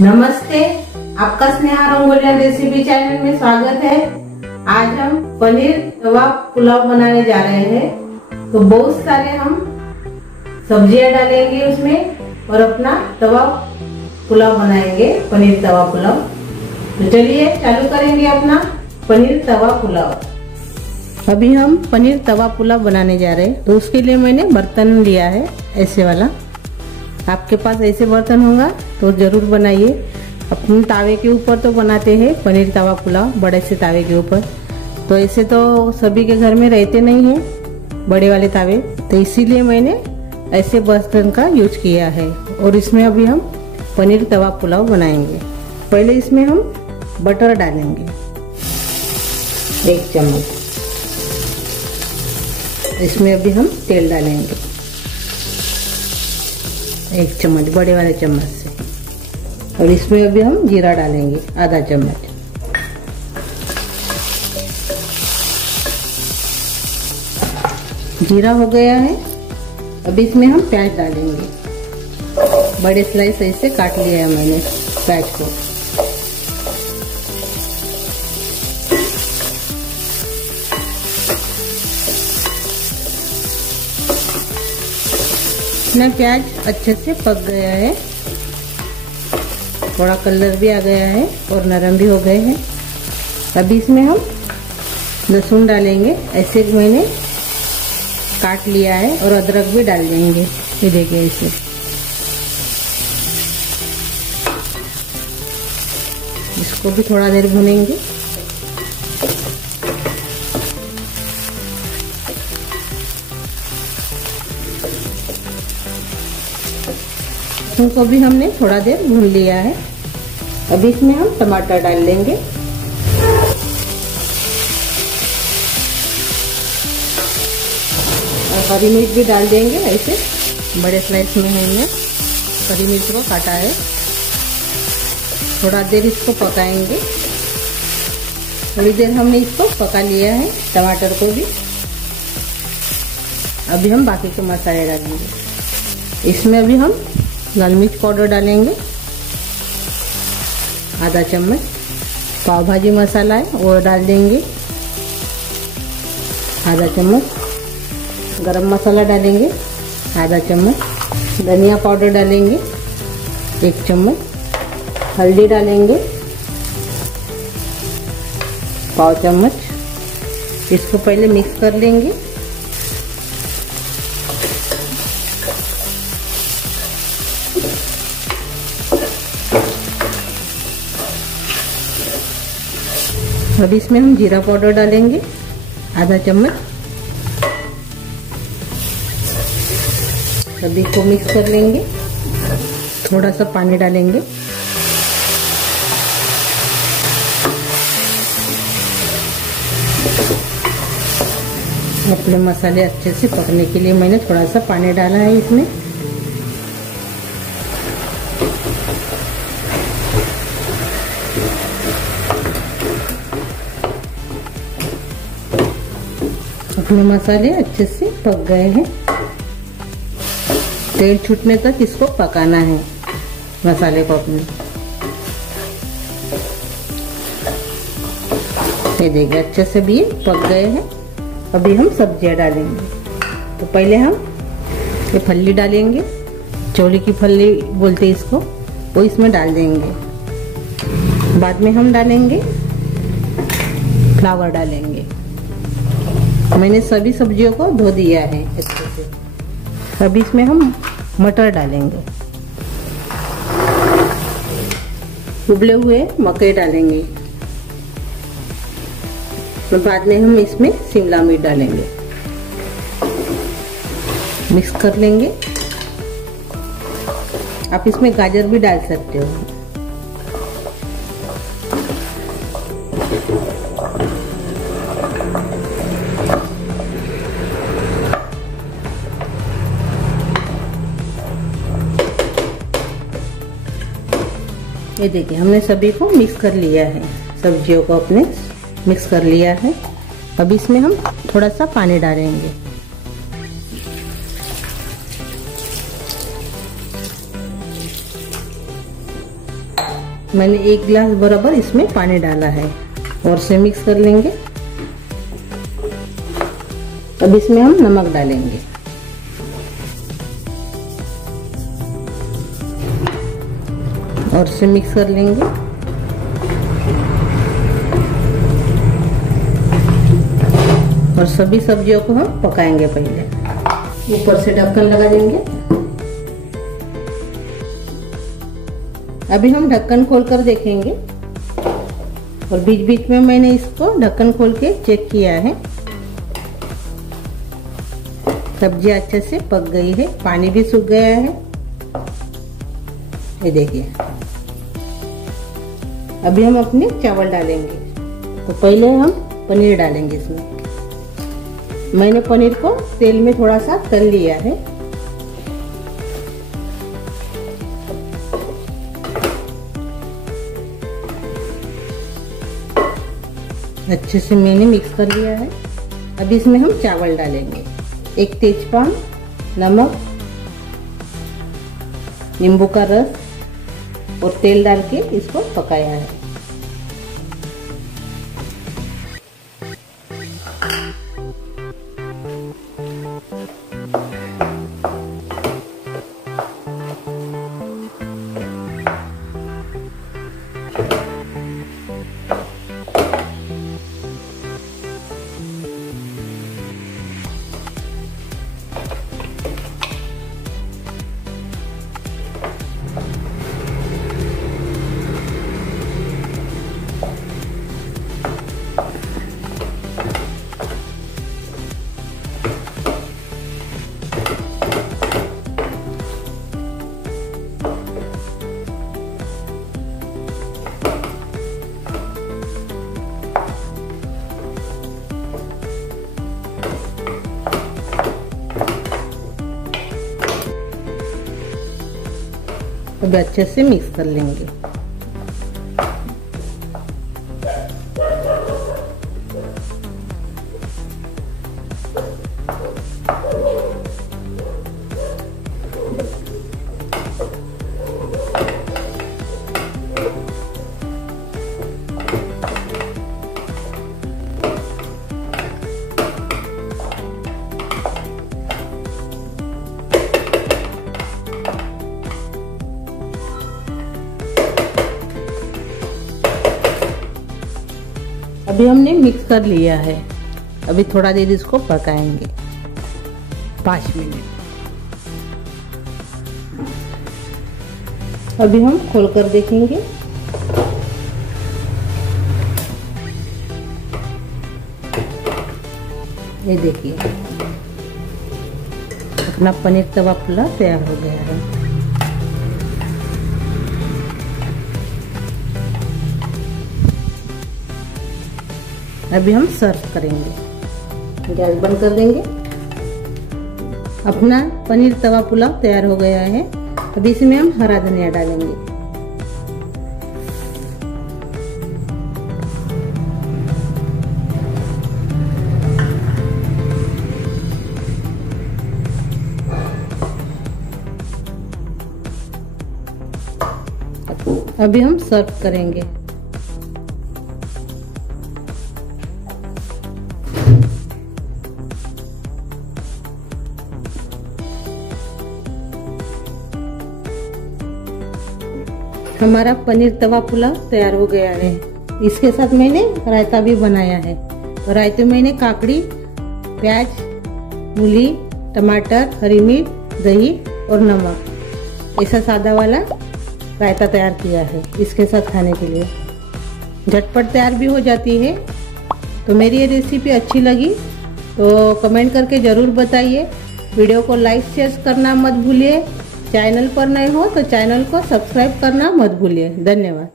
नमस्ते, आपका Sneha रंगोलियन recipe channel में स्वागत है। आज हम पनीर तवा पुलाव बनाने जा रहे हैं। तो बहुत सारे हम सब्जियां डालेंगे उसमें और अपना तवा पुलाव बनाएंगे, पनीर तवा पुलाव। तो चलिए चालू करेंगे अपना पनीर तवा पुलाव। अभी हम पनीर तवा पुलाव बनाने जा रहे हैं। तो उसके लिए मैंने बर्तन लिया है ऐसे वाला। आपके पास ऐसे बर्तन होगा तो जरूर बनाइए। अपने तावे के ऊपर तो बनाते हैं पनीर तवा पुलाव, बड़े से तावे के ऊपर। तो ऐसे तो सभी के घर में रहते नहीं हैं बड़े वाले तावे, तो इसीलिए मैंने ऐसे बर्तन का यूज किया है। और इसमें अभी हम पनीर तवा पुलाव बनाएंगे। पहले इसमें हम बटर डालेंगे 1 चम्मच। इसमें अभी हम तेल डालेंगे 1 चम्मच, बड़े वाले चम्मच से। और इसमें अभी हम जीरा डालेंगे आधा चम्मच। जीरा हो गया है। अभी इसमें हम प्याज डालेंगे। बड़े स्लाइस ऐसे काट लिया है मैंने प्याज को। अपना प्याज अच्छे से पक गया है, थोड़ा कलर भी आ गया है और नरम भी हो गए हैं। अभी इसमें हम लहसुन डालेंगे, ऐसे मैंने काट लिया है। और अदरक भी डाल देंगे, ये देखिए ऐसे। इसको भी थोड़ा देर भूनेंगे। उनको भी हमने थोड़ा देर भून लिया है। अभी इसमें हम टमाटर डाल देंगे। और हरी मिर्च भी डाल देंगे, ऐसे बड़े स्लाइस में हमने हरी मिर्च को काटा है। थोड़ा देर इसको पकाएंगे। थोड़ी देर हमने इसको पका लिया है, टमाटर को भी। अभी हम बाकी के मसाले डालेंगे। इसमें अभी हम लाल मिर्च पाउडर डालेंगे आधा चम्मच। पाव भाजी मसाला है वो डाल देंगे आधा चम्मच। गरम मसाला डालेंगे आधा चम्मच। धनिया पाउडर डालेंगे 1 चम्मच। हल्दी डालेंगे पाव चम्मच। इसको पहले मिक्स कर लेंगे। अब इसमें हम जीरा पाउडर डालेंगे आधा चम्मच। सभी को मिक्स कर लेंगे। थोड़ा सा पानी डालेंगे। अपने मसाले अच्छे से पकने के लिए मैंने थोड़ा सा पानी डाला है इसमें। अपने मसाले अच्छे से पक गए हैं। तेल छूटने तक इसको पकाना है, मसाले को अपने। ये देखिए अच्छे से भी पक गए हैं। अभी हम सब्जियां डालेंगे। तो पहले हम ये फल्ली डालेंगे, चौली की फल्ली बोलते हैं इसको, वो इसमें डाल देंगे। बाद में हम डालेंगे फ्लावर डालेंगे। मैंने सभी सब्जियों को धो दिया है अच्छे से। अभी इसमें हम मटर डालेंगे। उबले हुए मकई डालेंगे। तो बाद में हम इसमें शिमला मिर्च डालेंगे। मिक्स कर लेंगे। आप इसमें गाजर भी डाल सकते हो। ये देखिए हमने सभी को मिक्स कर लिया है, सब्जियों को अपने मिक्स कर लिया है। अब इसमें हम थोड़ा सा पानी डालेंगे। मैंने 1 गिलास बराबर इसमें पानी डाला है और से मिक्स कर लेंगे। अब इसमें हम नमक डालेंगे। और से मिक्स कर लेंगे। और सभी सब्जियों को हम पकाएंगे। पहले ऊपर से ढक्कन लगा देंगे। अभी हम ढक्कन खोलकर देखेंगे और बीच बीच में मैंने इसको ढक्कन खोल के चेक किया है। सब्जी अच्छे से पक गई है, पानी भी सूख गया है। ये देखिए। अभी हम अपने चावल डालेंगे। तो पहले हम पनीर डालेंगे इसमें। मैंने पनीर को तेल में थोड़ा सा तल लिया है। अच्छे से मैंने मिक्स कर लिया है। अब इसमें हम चावल डालेंगे। 1 तेजपान, नमक, नींबू का रस और तेल डाल के इसको पकाया है। अब अच्छे से मिक्स कर लेंगे। अभी हमने मिक्स कर लिया है। अभी थोड़ा देर इसको पकाएंगे, 5 मिनट। अभी हम खोलकर देखेंगे। ये देखिए, अपना पनीर तवा पुलाव तैयार हो गया है। अभी हम सर्व करेंगे। गैस बंद कर देंगे। अपना पनीर तवा पुलाव तैयार हो गया है। अभी इसमें हम हरा धनिया डालेंगे। अभी हम सर्व करेंगे। हमारा पनीर तवा पुलाव तैयार हो गया है। इसके साथ मैंने रायता भी बनाया है। रायते में मैंने काकड़ी, प्याज, मूली, टमाटर, हरी मिर्च, दही और नमक, ऐसा सादा वाला रायता तैयार किया है इसके साथ खाने के लिए। झटपट तैयार भी हो जाती है। तो मेरी ये रेसिपी अच्छी लगी तो कमेंट करके ज़रूर बताइए। वीडियो को लाइक शेयर करना मत भूलिए। चैनल पर नए हो तो चैनल को सब्सक्राइब करना मत भूलिए। धन्यवाद।